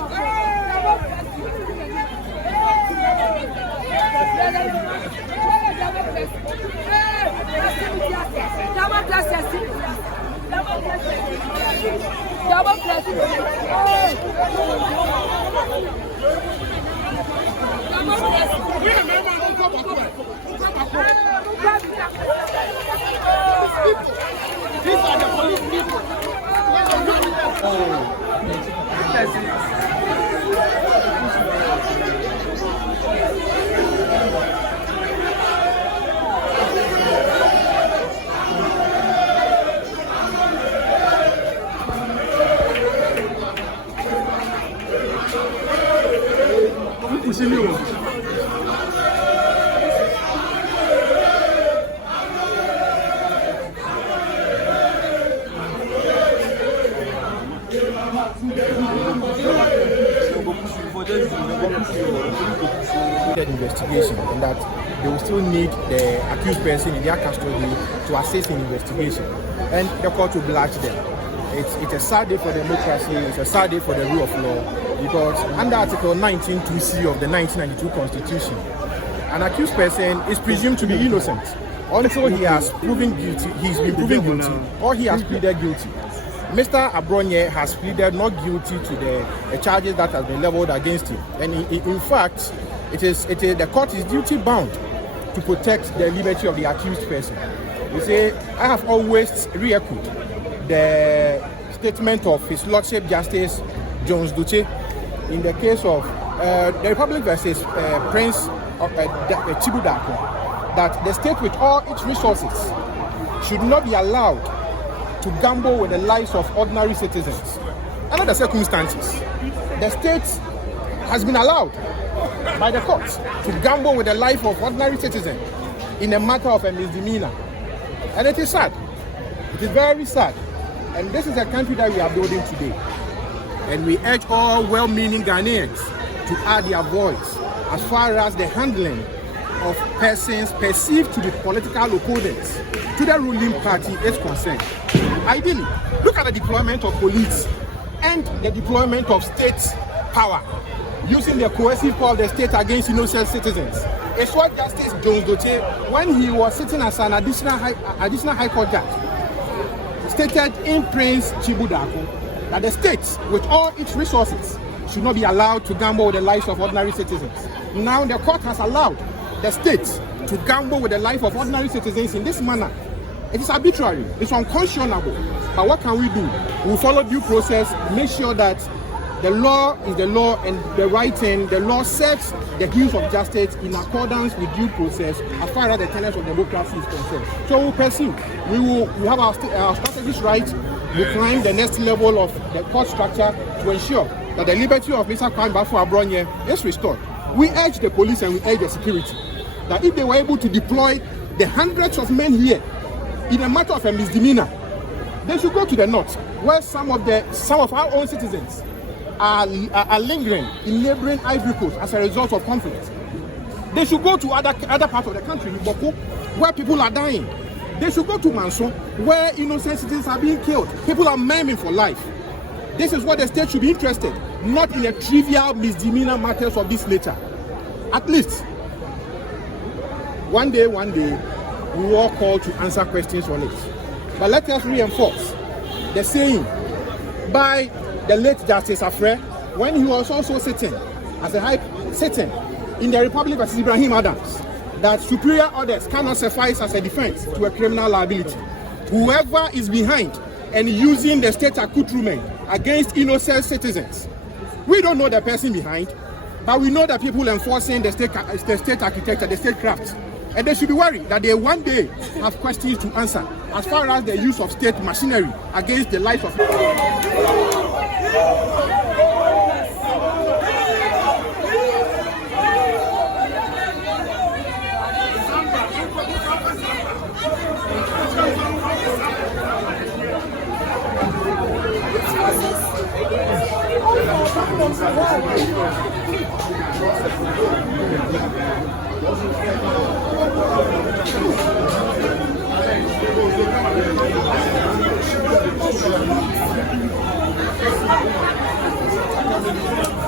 These are the police people. Investigation, and that they will still need the accused person in their custody to assist in investigation, and the court will oblige them. It's a sad day for democracy. It's a sad day for the rule of law, because under Article 19(2)(c) of the 1992 Constitution, an accused person is presumed to be innocent until he has proven guilty. He's been proven guilty, or he has pleaded guilty. Mr. Abronye has pleaded not guilty to the charges that have been leveled against him, and in fact, the court is duty bound to protect the liberty of the accused person. You say, I have always re-echoed the statement of His Lordship Justice Jones Duce in the case of the Republic versus Prince of Chibudako, that the state with all its resources should not be allowed to gamble with the lives of ordinary citizens. Under the circumstances, the state has been allowed by the courts to gamble with the life of ordinary citizens in a matter of a misdemeanor. And it is sad. It is very sad. And this is a country that we are building today. And we urge all well-meaning Ghanaians to add their voice as far as the handling of persons perceived to be political opponents to the ruling party is concerned. Ideally, look at the deployment of police and the deployment of state power, using the coercive power of the state against innocent citizens. It's what Justice Jones Duce, when he was sitting as an additional high court judge, stated in Prince Chibudako that the state, with all its resources, should not be allowed to gamble with the lives of ordinary citizens. Now the court has allowed the state to gamble with the life of ordinary citizens in this manner. It is arbitrary, it's unconscionable. But what can we do? We follow due process, make sure that the law is the law, and the right thing, the law sets the views of justice in accordance with due process as far as the tenets of democracy is concerned. So we'll pursue. We have our strategies right. We climb the next level of the court structure to ensure that the liberty of Mr. Abronye is restored. We urge the police and we urge the security that if they were able to deploy the hundreds of men here in a matter of a misdemeanor, they should go to the north, where some of our own citizens are lingering in neighboring Ivory Coast as a result of conflict. They should go to other parts of the country, Boko, where people are dying. They should go to Manson, where innocent citizens are being killed. People are maiming for life. This is what the state should be interested, not in a trivial misdemeanor matters of this nature. At least, one day, we will all call to answer questions on it. But let us reinforce the saying by the late Justice Afre, when he was also sitting in the Republic versus Ibrahim Adams, that superior orders cannot suffice as a defense to a criminal liability. Whoever is behind and using the state accoutrement against innocent citizens, we don't know the person behind, but we know the people enforcing the state architecture, the state craft. And they should be worried that they one day have questions to answer as far as the use of state machinery against the life of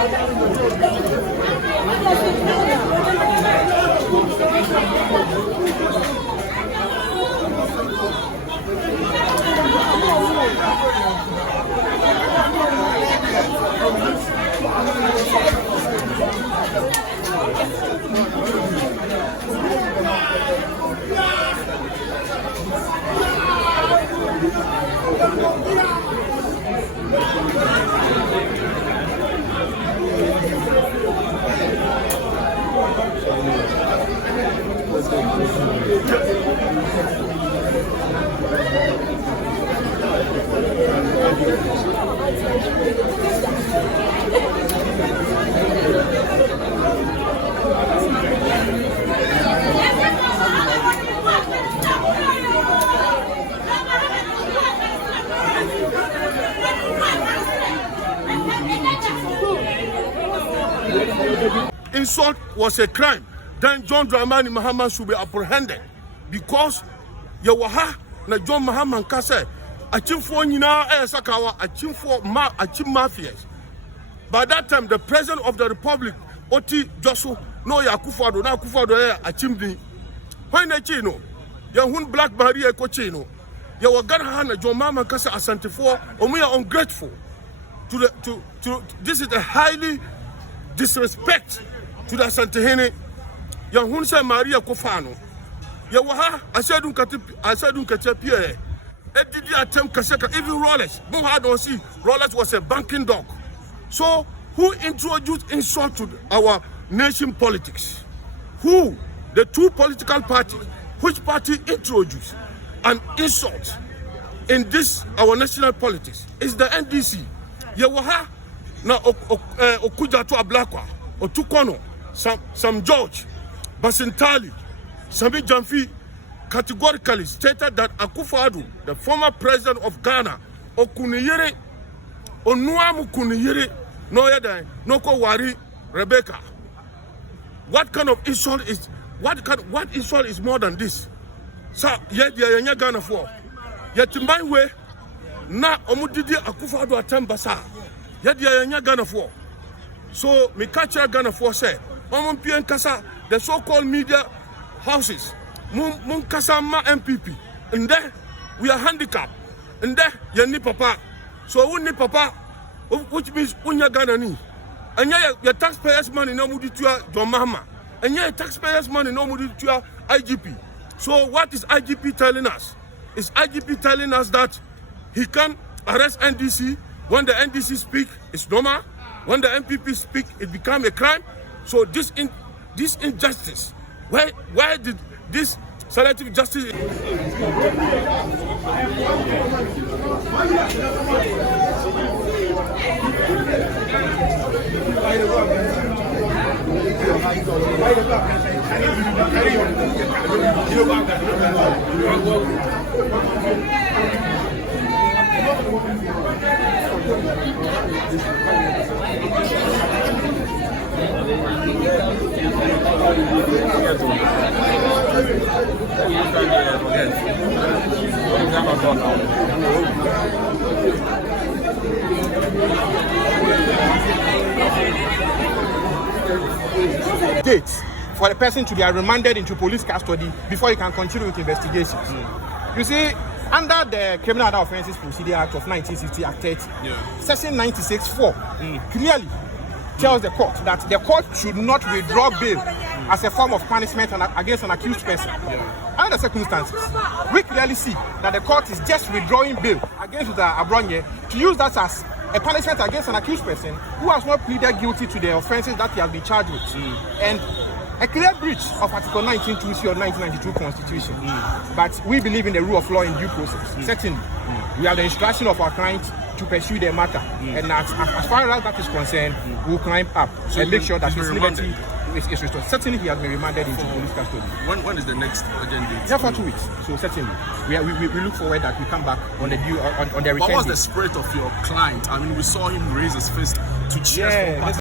Insult was a crime, then John Dramani Mahama should be apprehended because Yawaha na John Mahama Kase achimfo nyina sakawa achim mafias. By that time, the president of the republic, Oti Josu, no Yakufado, na Kufado achimdi. When they chino, Yahun Black Maria Cochino, Yawagana John Mahama Kase Asante and we are ungrateful to this is a highly disrespect to the Santehene. Yahunsa Maria Kofano. Yawaha, I said Katapia. It did attempt Kaseka, even Rolex. Mohad don't see Rolex was a banking dog. So who introduced insult to our nation politics? Who? The two political parties. Which party introduced an insult in this our national politics? It's the NDC. Yawaha na okuja to Ablakwa, Otukono, some George, Basintali, Sami Jamfi categorically stated that Akufo-Addo, the former president of Ghana, Okuniyere, Onuamu Kuniyere, no yada, Noko Wari, Rebecca. What kind of insult is what insult is more than this? Sa yet ya Ghana for. Yet in my way, na omudidi Akufo-Addo atembasa. Yet ya Ghana for. So me catch Ghana for say, Omumpien Kasa, the so-called media houses, Mun Kasa ma NPP. And there we are handicapped. And there you need papa. So we need papa, which means unya Ghana ni. And yeah, your taxpayers' money no mudi to John Mahama. And yeah, taxpayers' money no mudi to IGP. So what is IGP telling us? Is IGP telling us that he can arrest NDC when the NDC speak? It's normal. When the NPP speak, it become a crime. So this injustice, why did this selective justice? Dates for the person to be remanded into police custody before he can continue with investigations. You see, under the Criminal Offences Procedure Act of 1960, Act 30, Section 96(4) clearly tells the court that the court should not withdraw bail as a form of punishment against an accused person. Under the circumstances, we clearly see that the court is just withdrawing bail against the Abronye to use that as a punishment against an accused person who has not pleaded guilty to the offences that he has been charged with. And a clear breach of Article 19(2)(c) of 1992 Constitution. But we believe in the rule of law in due process. Certainly, we have the instruction of our client to pursue their matter. And as far as that is concerned, we will climb up and make sure that his liberty is restored. Certainly, he has been remanded into police custody. When is the next agenda? Yeah, for 2 weeks. So certainly, we look forward that we come back on the due on the return. What was the spirit of your client? I mean, we saw him raise his fist to cheer for